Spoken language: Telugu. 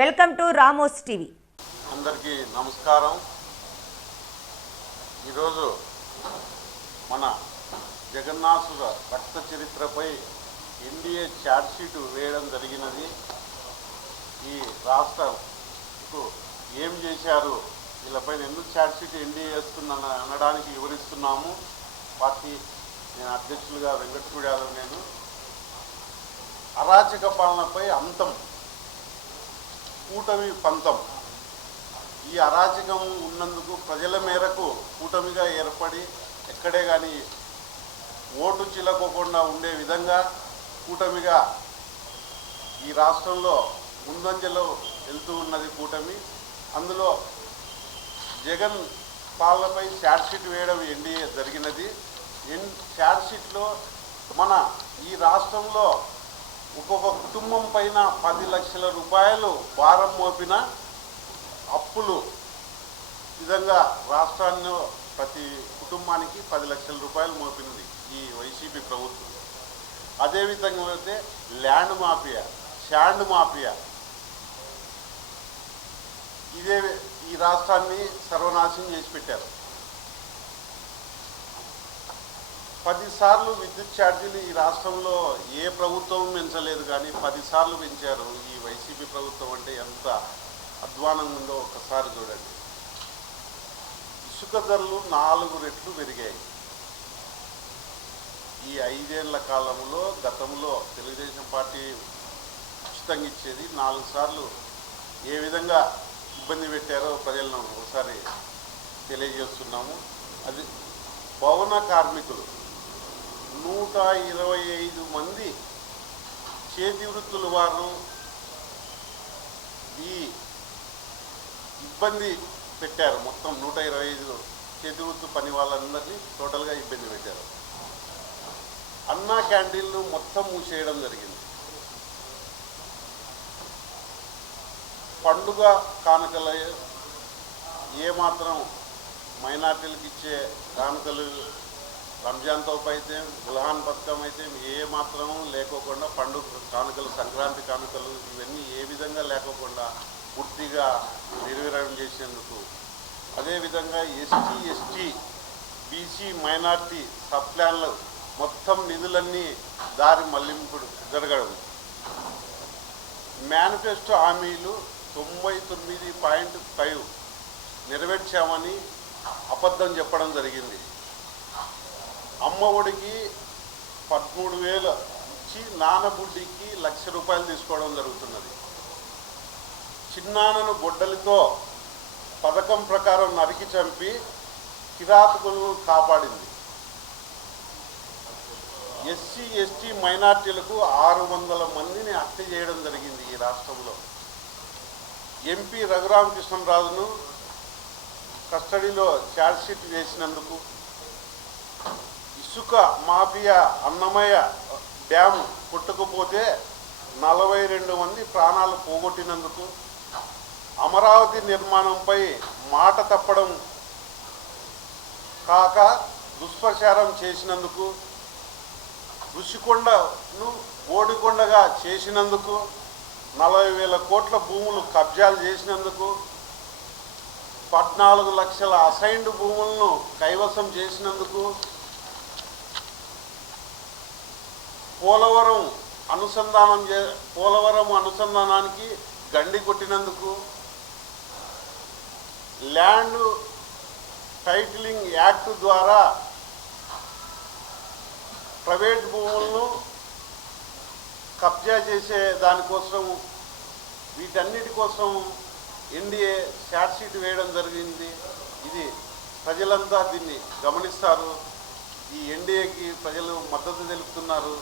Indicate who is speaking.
Speaker 1: Welcome to Ramos TV.
Speaker 2: అందరికీ నమస్కారం. ఈరోజు మన జగన్నాథుల రక్త చరిత్రపై ఎన్డీఏ ఛార్జ్షీట్ వేయడం జరిగినది. ఈ రాష్ట్రకు ఏం చేశారు వీళ్ళపైన ఎందుకు ఛార్జ్షీట్ ఎన్డీఏ వేస్తుందని అనడానికి వివరిస్తున్నాము. పార్టీ నేను అధ్యక్షులుగా వెంకటపూడి యాదవ్ నేను. అరాచక పాలనపై అంతం కూటమి పంతం. ఈ అరాచకం ఉన్నందుకు ప్రజల మేరకు కూటమిగా ఏర్పడి ఎక్కడే కానీ ఓటు చిలకోకుండా ఉండే విధంగా కూటమిగా ఈ రాష్ట్రంలో ముందంజలో వెళ్తూ ఉన్నది కూటమి. అందులో జగన్ పాలనపై షార్ట్షీట్ వేయడం ఎన్డీఏ జరిగినది. ఎన్ షార్ట్షీట్లో మన ఈ రాష్ట్రంలో ఒక్కొక్క కుటుంబం పైన పది లక్షల రూపాయలు భారం మోపిన అప్పులు. విధంగా రాష్ట్రాన్ని ప్రతి కుటుంబానికి పది లక్షల రూపాయలు మోపినది ఈ వైసీపీ ప్రభుత్వం. అదేవిధంగా అయితే ల్యాండ్ మాఫియా శాండ్ మాఫియా. ఇదే ఈ రాష్ట్రాన్ని సర్వనాశనం చేసి పెట్టారు. పదిసార్లు విద్యుత్ ఛార్జీలు ఈ రాష్ట్రంలో ఏ ప్రభుత్వం పెంచలేదు కానీ పదిసార్లు పెంచారు. ఈ వైసీపీ ప్రభుత్వం అంటే ఎంత అధ్వానంగా ఉందో ఒకసారి చూడండి. ఇసుక ధరలు నాలుగు రెట్లు పెరిగాయి. ఈ ఐదేళ్ళ కాలంలో గతంలో తెలుగుదేశం పార్టీ ఉచితంగా ఇచ్చేది నాలుగు సార్లు. ఏ విధంగా ఇబ్బంది పెట్టారో ప్రజలను ఒకసారి తెలియజేస్తున్నాము. అది భవన కార్మికులు నూట ఇరవై ఐదు మంది చేతి వృత్తుల వారు ఈ ఇబ్బంది పెట్టారు. మొత్తం నూట ఇరవై ఐదు చేతి వృత్తి పని వాళ్ళందరినీ టోటల్గా ఇబ్బంది పెట్టారు. అన్నా క్యాంటీన్లు మొత్తం మూసేయడం జరిగింది. పండుగ కానుకల ఏమాత్రం మైనార్టీలకు ఇచ్చే కానుకలు రంజాన్ తోపు అయితే గుల్హాన్ పథకం అయితే ఏ మాత్రం లేకోకుండా పండుగ కానుకలు సంక్రాంతి కానుకలు ఇవన్నీ ఏ విధంగా లేకోకుండా పూర్తిగా నిర్వీర్యం చేసేందుకు. అదేవిధంగా ST ST BC minority sub ప్లాన్లు మొత్తం నిధులన్నీ దారి మళ్ళింపుడు జరగడం. మేనిఫెస్టో హామీలు తొంభై తొమ్మిది పాయింట్ ఫైవ్ నెరవేర్చామని అబద్ధం చెప్పడం జరిగింది. అమ్మ ఒడికి పదమూడు వేల ఇచ్చి నానబుడ్డికి లక్ష రూపాయలు తీసుకోవడం జరుగుతున్నది. చిన్నానను గొడ్డలితో పథకం ప్రకారం నరికి చంపి కిరాతకులను కాపాడింది. ఎస్సీ ఎస్టీ మైనార్టీలకు ఆరు వందల మందిని హత్య చేయడం జరిగింది ఈ రాష్ట్రంలో. ఎంపీ రఘురామకృష్ణరాజును కస్టడీలో ఛార్జ్షీట్ వేసినందుకు ఇసుక మాఫియా అన్నమయ్య డ్యామ్ పుట్టకపోతే నలభై రెండు మంది ప్రాణాలు పోగొట్టినందుకు అమరావతి నిర్మాణంపై మాట తప్పడం కాక దుష్ప్రచారం చేసినందుకు ఋషికొండను ఓడికొండగా చేసినందుకు నలభై వేల కోట్ల భూములు కబ్జాలు చేసినందుకు పద్నాలుగు లక్షల అసైన్డ్ భూములను కైవసం చేసినందుకు పోలవరం అనుసంధానం చే పోలవరం అనుసంధానానికి గండి కొట్టినందుకు ల్యాండ్ టైటిలింగ్ యాక్ట్ ద్వారా ప్రైవేట్ భూములను కబ్జా చేసే దానికోసం వీటన్నిటి కోసం ఎన్డీఏ షార్ట్షీట్ వేయడం జరిగింది. ఇది ప్రజలంతా దీన్ని గమనిస్తారు. ఈ ఎన్డీఏకి ప్రజలు మద్దతు తెలుపుతున్నారు.